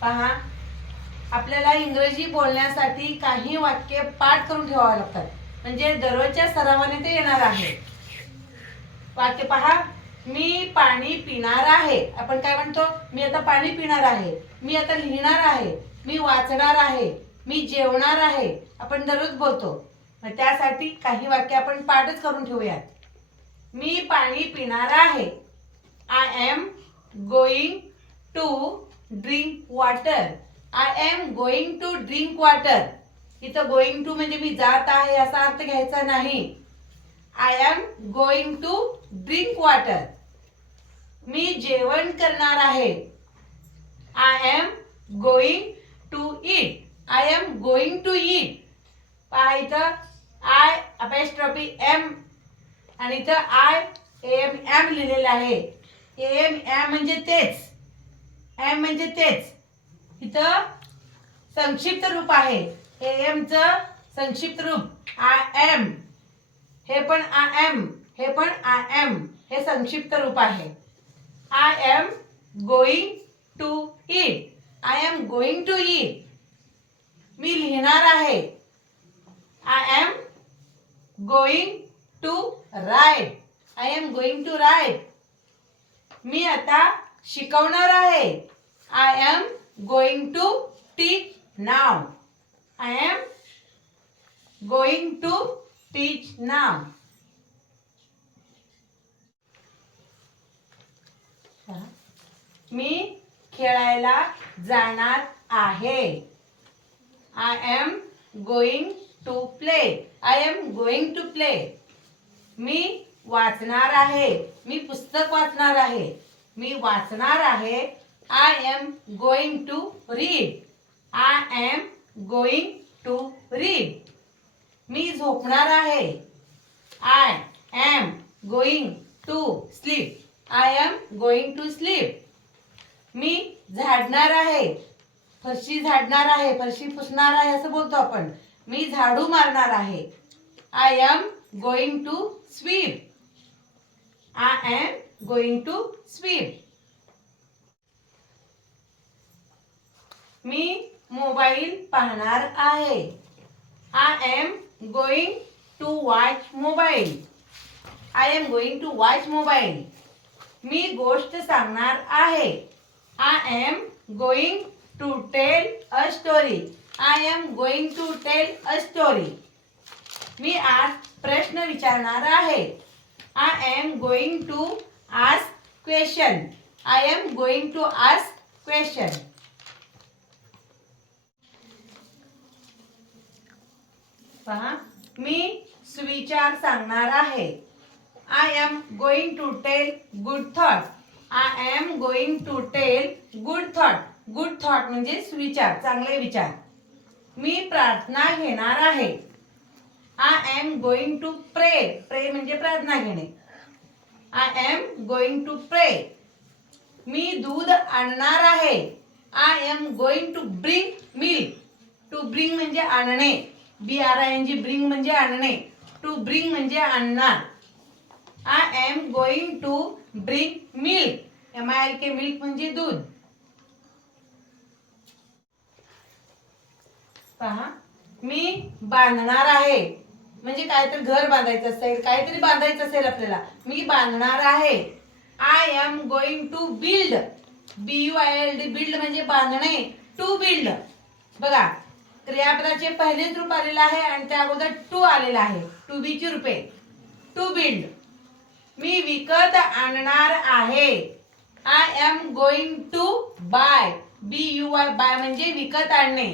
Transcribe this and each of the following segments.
पहा आपल्याला इंग्रजी बोलण्यासाठी काही वाक्य पाठ करून ठेवावे लागतात. म्हणजे दररोजच्या सरावाने ते येणार आहे. वाक्य पहा मी पाणी पिणार आहे. आपण काय म्हणतो? मी आता पाणी पिणार आहे. मी आता लिहिणार आहे. मी वाचणार आहे. मी जेवणार आहे. आपण दररोज बोलतो. मग त्यासाठी काही वाक्य आपण पाठच करून ठेवूयात. मी पाणी पिणार आहे. I am going to drink water I am going to drink water इथं गोइंग टू म्हणजे मी जात आहे असा अर्थ घ्यायचा नाही. I am going to drink water मी जेवण करणार आहे. I am going to eat I am going to eat पहा इथं आय अपेस्ट्रॉफी एम आणि इथं आय एम एम लिहिलेलं आहे. एम एम म्हणजे तेच. एम म्हणजे तेच. इथं संक्षिप्त रूप आहे. ए एमचं संक्षिप्त रूप. आय एम हे पण आय एम हे पण आय एम हे संक्षिप्त रूप आहे. I am going to eat I am going to eat मी लिहिणार आहे. I am going to write I am going to write मी आता शिकवणार आहे. I am going to teach now I am going to teach now मी खेळायला जाणार आहे. I am going to play I am going to play मी वाचणार आहे. मी पुस्तक वाचणार आहे. मी वाचणार आहे. I am going to read I am going to read मी झोपणार आहे. I am going to sleep I am going to sleep मी झाडणार आहे. फरशी झाडणार आहे. फरशी पुसणार आहे असं बोलतो आपण. मी झाडू मारणार आहे. I am going to sweep I am going to sweep me mobile पाहणार आहे. I am going to watch mobile I am going to watch mobile मी गोष्ट सांगणार आहे. I am going to tell a story I am going to tell a story मी आज प्रश्न विचारणार आहे. I am going to ask question I am going to ask question पहा मी सुविचार सांगणार आहे. I am going to tell good thought I am going to tell good thought good thought म्हणजे सुविचार चांगले विचार. मी प्रार्थना घेणार आहे. आय एम गोइंग टू प्रे प्रे म्हणजे प्रार्थना घेणे. आय एम गोइंग टू प्रे मी दूध आणणार आहे. I am going to bring milk to bring म्हणजे आणणे. B R I N G bring म्हणजे आणणे. टू ब्रिंग म्हणजे आणणार. I am going to bring milk M I L K milk म्हणजे दूध. पहा मी बांधणार आहे. म्हणजे काहीतरी घर बांधायचं असेल काहीतरी बांधायचं असेल आपल्याला. मी बांधणार आहे. I am going to build B U I L D build म्हणजे बांधणे. टू बिल्ड बघा क्रियापदाचे पहिलेच रूप आलेलं आहे आणि त्या अगोदर टू आलेला आहे. टू बी ची रूपे टू बिल्ड मी विकत आणणार आहे. I am going to buy B U Y buy म्हणजे विकत आणणे.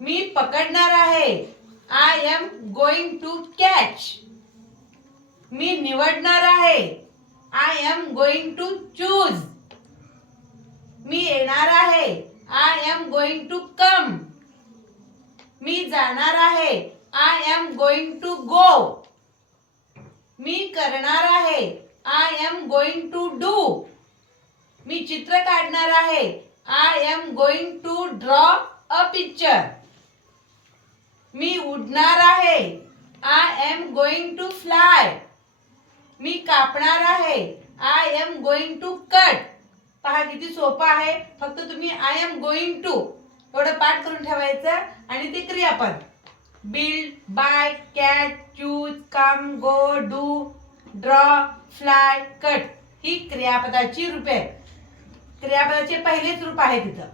मी पकडणार आहे. I am going to catch मी निवडणार आहे. I am going to choose मी येणार आहे. I am going to come मी जाणार आहे. I am going to go मी करणार आहे. I am going to do मी चित्र काढणार आहे. I am going to draw a picture मी उडणार आहे. I am going to fly मी कापणार आहे. I am going to cut पहा किती सोपं आहे. फक्त तुम्ही आय एम गोइंग टू एवढं पाठ करून ठेवायचं आणि ते क्रियापद build buy catch choose come go do draw fly cut ही क्रियापदाची रूपे आहेत क्रियापदाचे पहिलेच रूप आहे तिथं.